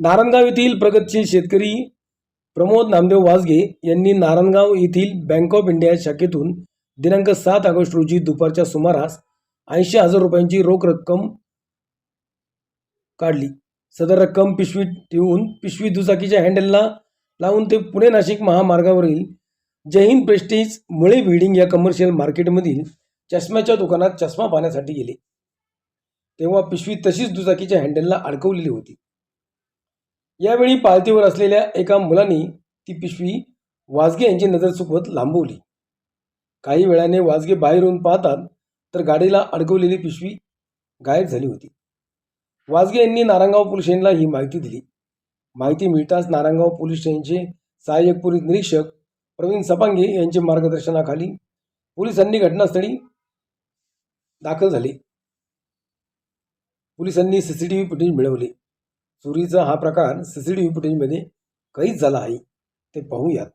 नारायणगाव येथील प्रगतशील शेतकरी प्रमोद नामदेव वासगे यांनी नारायणगाव येथील बँक ऑफ इंडिया शाखेतून दिनांक 7 ऑगस्ट रोजी दुपारच्या सुमारास 80,000 रुपयांची रोख रक्कम काढली. सदर रक्कम पिशवीत ठेवून पिशवी दुचाकीच्या हँडलला लावून ते पुणे नाशिक महामार्गावरील जय हिंद प्रेस्टीज मुळे बिल्डिंग या कमर्शियल मार्केटमधील चष्म्याच्या दुकानात चष्मा पाहण्यासाठी गेले. तेव्हा पिशवी तशीच दुचाकीच्या हँडलला अडकवलेली होती. यावेळी पाळतीवर असलेल्या एका मुलाने ती पिशवी वासगे यांची नजर चुकवत लांबवली. काही वेळाने वासगे बाहेर येऊन पाहतात तर गाडीला अडकवलेली पिशवी गायब झाली होती. वासगे यांनी नारायणगाव पोलीस स्टेशनला ही माहिती दिली. माहिती मिळताच नारायणगाव पोलीस स्टेशनचे सहाय्यक पोलीस निरीक्षक प्रवीण सपांगे यांच्या मार्गदर्शनाखाली पोलिसांनी घटनास्थळी दाखल झाले. पोलिसांनी सीसीटीव्ही फुटेज मिळवले. चोरीचा हा प्रकार सीसीटीव्ही फुटेजमध्ये कैद झाला आहे, ते पाहूयात.